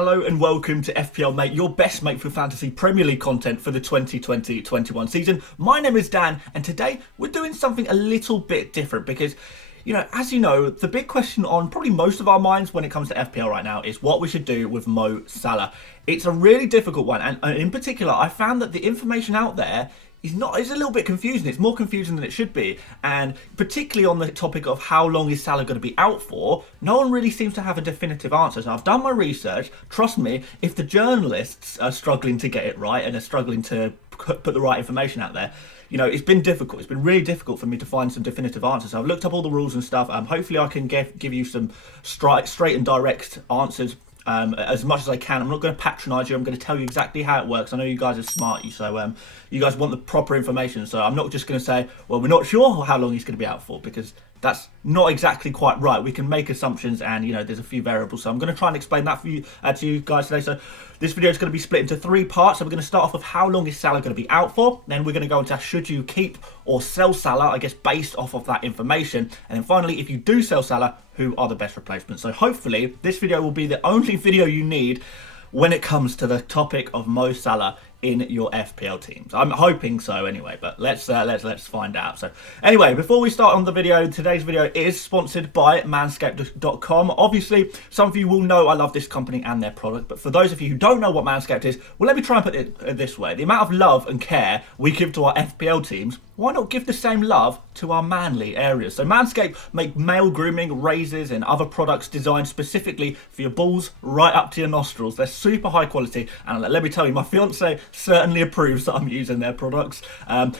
Hello and welcome to FPL Mate, your best mate for fantasy Premier League content for the 2020-21 season. My name is Dan, and today we're doing something a little bit different because, as you know, the big question on probably most of our minds when it comes to FPL right now is what we should do with Mo Salah. It's a really difficult one, and in particular, I found that the information out there is a little bit confusing. It's more confusing than it should be, and particularly on the topic of how long is Salah going to be out for, no one really seems to have a definitive answer. So I've done my research. Trust me, if the journalists are struggling to get it right and are struggling to put the right information out there, it's been difficult. It's been really difficult for me to find some definitive answers. So I've looked up all the rules and stuff. Hopefully I can give you some straight and direct answers as much as I can. I'm not going to patronise you. I'm going to tell you exactly how it works. I know you guys are smart, so you guys want the proper information. So I'm not just going to say, well, we're not sure how long he's going to be out for, because that's not exactly quite right. We can make assumptions, and there's a few variables. So I'm going to try and explain that for you to you guys today. So this video is going to be split into three parts. So we're going to start off with how long is Salah going to be out for. Then we're going to go into should you keep or sell Salah, I guess, based off of that information. And then finally, if you do sell Salah, who are the best replacements? So hopefully this video will be the only video you need when it comes to the topic of Mo Salah in your FPL teams. I'm hoping so anyway, but let's find out. So anyway, before we start on the video, today's video is sponsored by Manscape.com. Obviously, some of you will know I love this company and their product, but for those of you who don't know what Manscaped is, well, let me try and put it this way. The amount of love and care we give to our FPL teams, why not give the same love to our manly areas? So Manscaped make male grooming, razors and other products designed specifically for your balls right up to your nostrils. They're super high quality, and let me tell you, my fiance certainly approves that I'm using their products.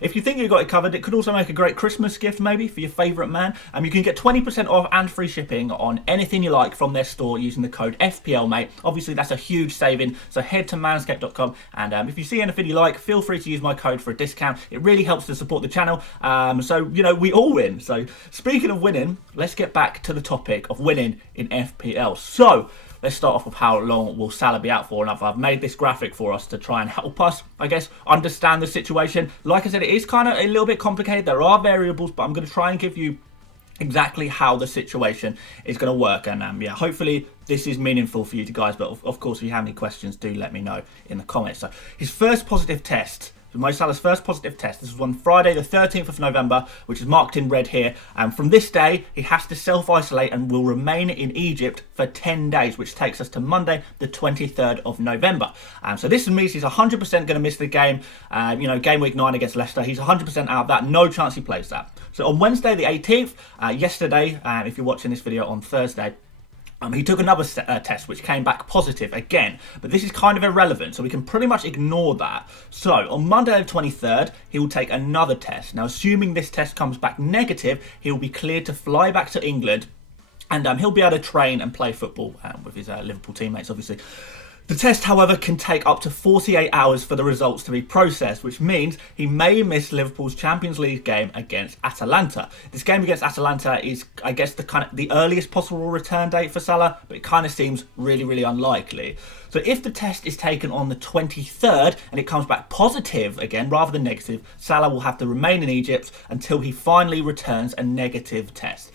If you think you've got it covered, it could also make a great Christmas gift maybe for your favourite man. You can get 20% off and free shipping on anything you like from their store using the code FPLMate. Obviously that's a huge saving, so head to manscaped.com, and if you see anything you like, feel free to use my code for a discount. It really helps to support the channel, so we all win. So speaking of winning, let's get back to the topic of winning in FPL. So let's start off with how long will Salah be out for, and I've made this graphic for us to try and help us, I guess, understand the situation. Like I said, it is kind of a little bit complicated. There are variables, but I'm going to try and give you exactly how the situation is going to work, and hopefully this is meaningful for you guys. But of course, if you have any questions, do let me know in the comments. So his first positive test, Mo Salah's first positive test, this was on Friday the 13th of November, which is marked in red here. And from this day, he has to self-isolate and will remain in Egypt for 10 days, which takes us to Monday the 23rd of November. So this means he's 100% going to miss the game. Game week 9 against Leicester, he's 100% out of that. No chance he plays that. So on Wednesday the 18th, yesterday, if you're watching this video on Thursday, he took another test which came back positive again, but this is kind of irrelevant, so we can pretty much ignore that. So on Monday the 23rd, he will take another test. Now, assuming this test comes back negative, he will be cleared to fly back to England, and he'll be able to train and play football with his Liverpool teammates, obviously. The test, however, can take up to 48 hours for the results to be processed, which means he may miss Liverpool's Champions League game against Atalanta. This game against Atalanta is, I guess, the earliest possible return date for Salah, but it kind of seems really, really unlikely. So if the test is taken on the 23rd and it comes back positive again rather than negative, Salah will have to remain in Egypt until he finally returns a negative test.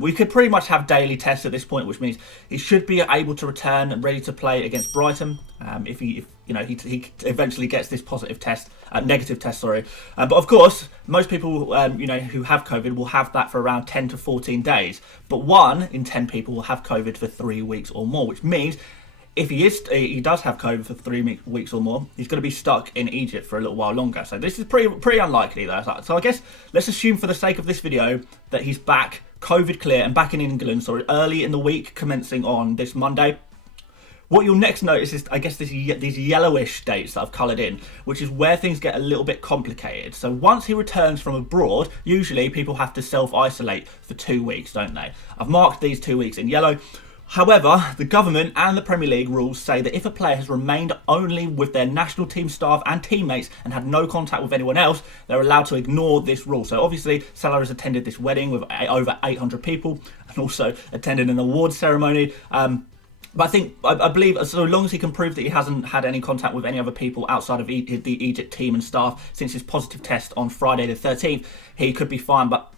We could pretty much have daily tests at this point, which means he should be able to return and ready to play against Brighton if he eventually gets this positive test, negative test, sorry. But of course, most people who have COVID will have that for around 10 to 14 days. But 1 in 10 people will have COVID for 3 weeks or more, which means if he does have COVID for 3 weeks or more, he's going to be stuck in Egypt for a little while longer. So this is pretty unlikely though. So I guess let's assume for the sake of this video that he's back, COVID clear, and back in England, so early in the week, commencing on this Monday. What you'll next notice is, I guess, these yellowish dates that I've coloured in, which is where things get a little bit complicated. So once he returns from abroad, usually people have to self-isolate for 2 weeks, don't they? I've marked these 2 weeks in yellow. However, the government and the Premier League rules say that if a player has remained only with their national team staff and teammates and had no contact with anyone else, they're allowed to ignore this rule. So obviously, Salah has attended this wedding with over 800 people and also attended an awards ceremony. But I believe so long as he can prove that he hasn't had any contact with any other people outside of the Egypt team and staff since his positive test on Friday the 13th, he could be fine. But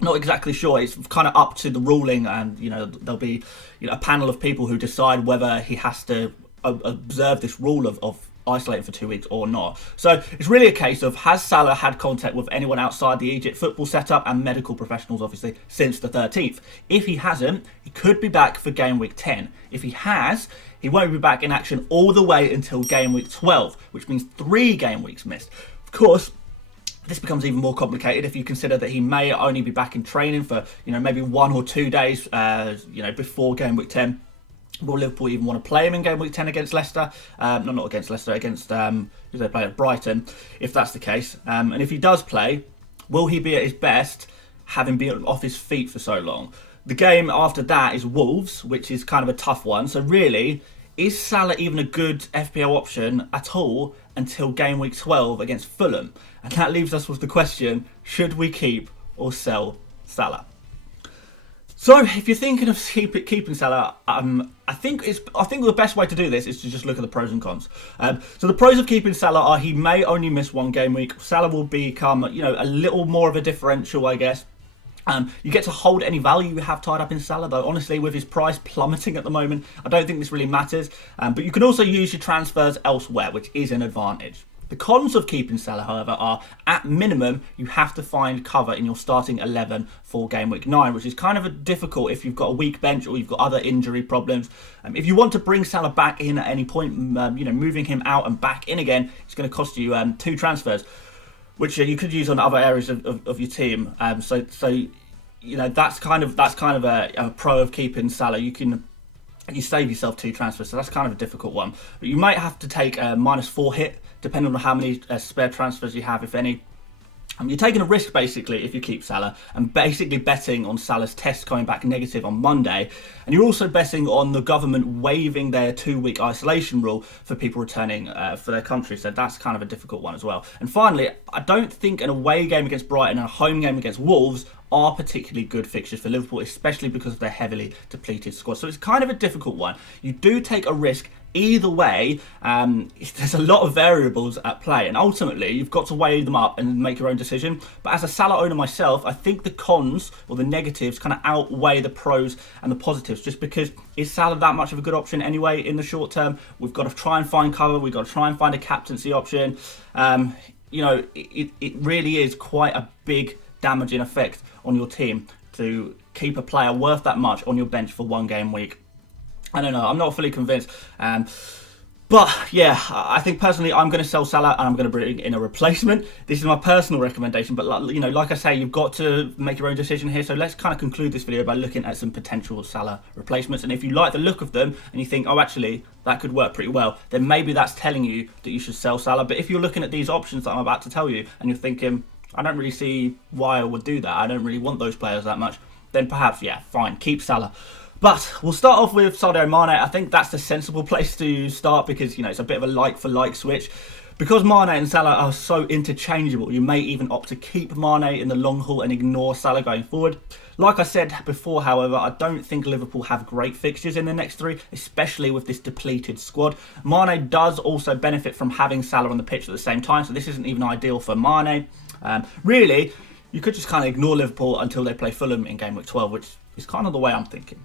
Not exactly sure. It's kind of up to the ruling, and there'll be a panel of people who decide whether he has to observe this rule of isolating for 2 weeks or not. So it's really a case of, has Salah had contact with anyone outside the Egypt football setup and medical professionals, obviously, since the 13th? If he hasn't, he could be back for game week 10. If he has, he won't be back in action all the way until game week 12, which means 3 game weeks missed. Of course, this becomes even more complicated if you consider that he may only be back in training for, maybe 1 or 2 days, before game week 10. Will Liverpool even want to play him in game week 10 against Leicester? Not against Leicester, against who they play at Brighton, if that's the case. And if he does play, will he be at his best, having been off his feet for so long? The game after that is Wolves, which is kind of a tough one. So really, is Salah even a good FPL option at all until game week 12 against Fulham? And that leaves us with the question, should we keep or sell Salah? So if you're thinking of keeping Salah, I think the best way to do this is to just look at the pros and cons. So the pros of keeping Salah are he may only miss 1 game week. Salah will become, a little more of a differential, I guess. You get to hold any value you have tied up in Salah, though honestly with his price plummeting at the moment, I don't think this really matters. But you can also use your transfers elsewhere, which is an advantage. The cons of keeping Salah, however, are at minimum you have to find cover in your starting 11 for game week 9, which is kind of difficult if you've got a weak bench or you've got other injury problems. If you want to bring Salah back in at any point, moving him out and back in again, it's going to cost you 2 transfers, which you could use on other areas of your team. So that's kind of a pro of keeping Salah. You save yourself 2 transfers, so that's kind of a difficult one. But you might have to take a -4 hit, depending on how many spare transfers you have, if any. You're taking a risk, basically, if you keep Salah, and basically betting on Salah's test coming back negative on Monday. And you're also betting on the government waiving their 2-week isolation rule for people returning for their country. So that's kind of a difficult one as well. And finally, I don't think an away game against Brighton and a home game against Wolves are particularly good fixtures for Liverpool, especially because of their heavily depleted squad. So it's kind of a difficult one. You do take a risk either way. There's a lot of variables at play, and ultimately you've got to weigh them up and make your own decision. But as a Salah owner myself, I think the cons or the negatives kind of outweigh the pros and the positives, just because is Salah that much of a good option anyway in the short term? We've got to try and find cover, we've got to try and find a captaincy option. It really is quite a big damaging effect on your team to keep a player worth that much on your bench for 1 game week. I don't know, I'm not fully convinced. But yeah, I think personally I'm going to sell Salah and I'm going to bring in a replacement. This is my personal recommendation, but like I say, you've got to make your own decision here. So let's kind of conclude this video by looking at some potential Salah replacements. And if you like the look of them and you think, oh, actually, that could work pretty well, then maybe that's telling you that you should sell Salah. But if you're looking at these options that I'm about to tell you and you're thinking, I don't really see why I would do that, I don't really want those players that much, then perhaps, yeah, fine, keep Salah. But we'll start off with Sadio Mane. I think that's the sensible place to start because, it's a bit of a like-for-like switch. Because Mane and Salah are so interchangeable, you may even opt to keep Mane in the long haul and ignore Salah going forward. Like I said before, however, I don't think Liverpool have great fixtures in the next 3, especially with this depleted squad. Mane does also benefit from having Salah on the pitch at the same time, so this isn't even ideal for Mane. Really, you could just kind of ignore Liverpool until they play Fulham in game week 12, which is kind of the way I'm thinking.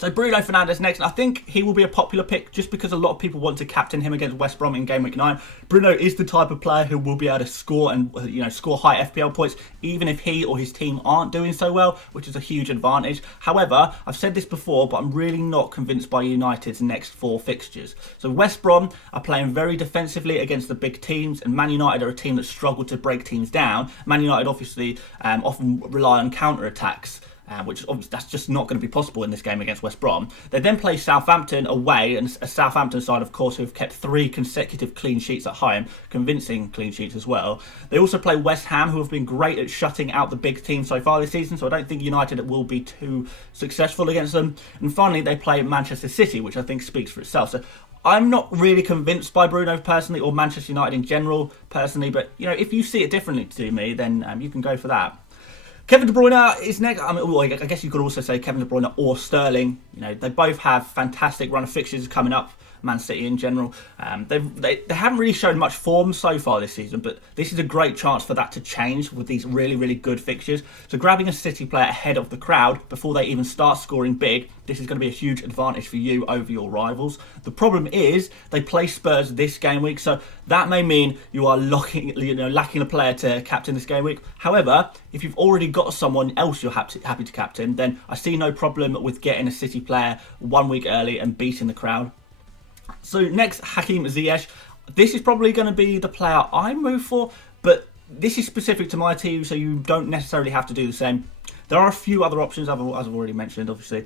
So Bruno Fernandes next. I think he will be a popular pick just because a lot of people want to captain him against West Brom in game week 9. Bruno is the type of player who will be able to score and score high FPL points even if he or his team aren't doing so well, which is a huge advantage. However, I've said this before, but I'm really not convinced by United's next 4 fixtures. So West Brom are playing very defensively against the big teams, and Man United are a team that struggle to break teams down. Man United obviously often rely on counter-attacks. Which obviously that's just not going to be possible in this game against West Brom. They then play Southampton away, and a Southampton side, of course, who have kept 3 consecutive clean sheets at home, convincing clean sheets as well. They also play West Ham, who have been great at shutting out the big teams so far this season, so I don't think United will be too successful against them. And finally, they play Manchester City, which I think speaks for itself. So I'm not really convinced by Bruno personally, or Manchester United in general personally, but if you see it differently to me, then you can go for that. Kevin De Bruyne is next. I guess you could also say Kevin De Bruyne or Sterling. They both have fantastic run of fixtures coming up. Man City in general. They haven't really shown much form so far this season, but this is a great chance for that to change with these really, really good fixtures. So grabbing a City player ahead of the crowd before they even start scoring big, this is going to be a huge advantage for you over your rivals. The problem is they play Spurs this game week, so that may mean you are lacking a player to captain this game week. However, if you've already got someone else you're happy to captain, then I see no problem with getting a City player 1 week early and beating the crowd. So next, Hakim Ziyech. This is probably going to be the player I move for, but this is specific to my team, so you don't necessarily have to do the same. There are a few other options, as I've already mentioned, obviously.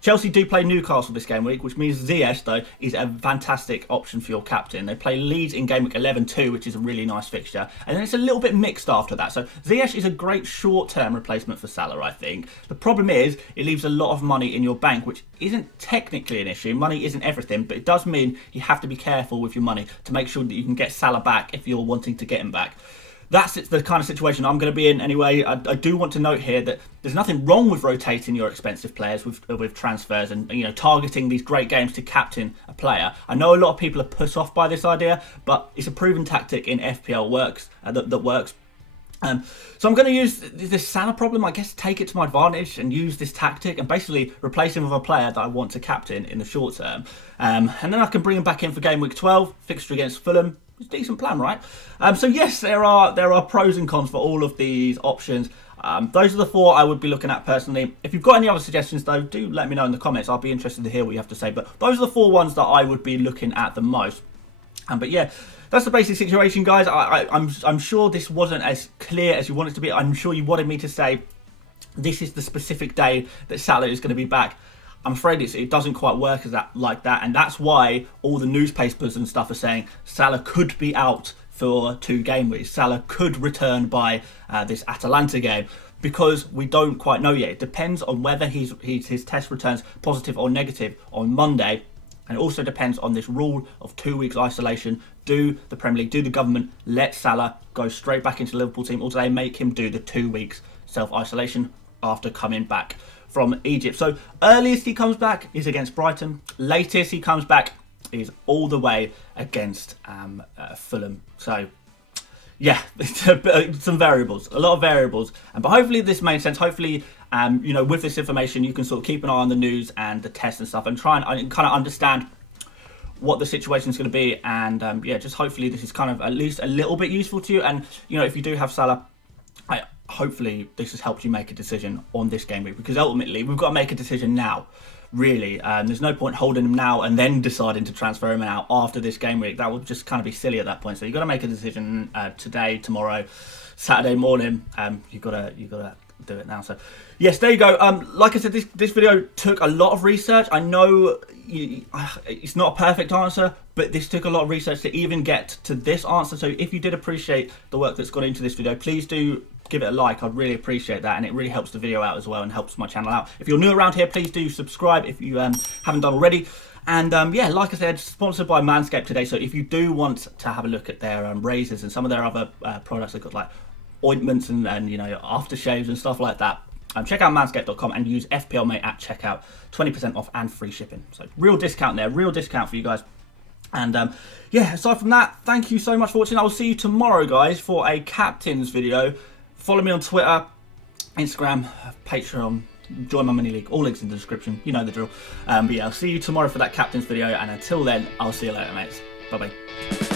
Chelsea do play Newcastle this game week, which means Ziyech, though, is a fantastic option for your captain. They play Leeds in game week 11 too, which is a really nice fixture. And then it's a little bit mixed after that. So Ziyech is a great short-term replacement for Salah, I think. The problem is it leaves a lot of money in your bank, which isn't technically an issue. Money isn't everything, but it does mean you have to be careful with your money to make sure that you can get Salah back if you're wanting to get him back. That's the kind of situation I'm going to be in anyway. I do want to note here that there's nothing wrong with rotating your expensive players with transfers and targeting these great games to captain a player. I know a lot of people are put off by this idea, but it's a proven tactic in FPL that works. So I'm going to use this Salah problem, I guess, take it to my advantage and use this tactic and basically replace him with a player that I want to captain in the short term. And then I can bring him back in for game week 12, fixture against Fulham. It's a decent plan, right? So yes, there are pros and cons for all of these options. Those are the four I would be looking at personally. If you've got any other suggestions, though, do let me know in the comments. I'll be interested to hear what you have to say. But those are the four ones that I would be looking at the most. But yeah, that's the basic situation, guys. I'm sure this wasn't as clear as you want it to be. I'm sure you wanted me to say this is the specific day that Salah is going to be back. I'm afraid it doesn't quite work like that, and that's why all the newspapers and stuff are saying Salah could be out for 2 game weeks. Salah could return by this Atalanta game, because we don't quite know yet. It depends on whether his test returns positive or negative on Monday, and it also depends on this rule of 2 weeks isolation. Do the Premier League, do the government let Salah go straight back into the Liverpool team, or do they make him do the 2 weeks self-isolation after coming back from Egypt? So earliest he comes back is against Brighton. Latest he comes back is all the way against Fulham. So yeah, it's a lot of variables. But hopefully this made sense. Hopefully, with this information, you can sort of keep an eye on the news and the tests and stuff, and try and kind of understand what the situation is going to be. And just hopefully this is kind of at least a little bit useful to you. And if you do have Salah, hopefully this has helped you make a decision on this game week, because ultimately we've got to make a decision now, really. There's no point holding him now and then deciding to transfer him out after this game week. That would just kind of be silly at that point. So you've got to make a decision today, tomorrow, Saturday morning. You've got to do it now. So yes, there you go. Like I said, this video took a lot of research. I know it's not a perfect answer, but this took a lot of research to even get to this answer. So if you did appreciate the work that's gone into this video, please do give it a like. I'd really appreciate that, and it really helps the video out as well and helps my channel out. If you're new around here, please do subscribe if you haven't done already. And like I said, sponsored by Manscape today. So if you do want to have a look at their razors and some of their other products, they've got like ointments and aftershaves and stuff like that. Check out manscape.com and use FPLmate at checkout. 20% off and free shipping. So real discount there, real discount for you guys. And aside from that, thank you so much for watching. I will see you tomorrow, guys, for a captains video. Follow me on Twitter, Instagram, Patreon, join my mini league. All links in the description. You know the drill. But yeah, I'll see you tomorrow for that captains video. And until then, I'll see you later, mates. Bye-bye.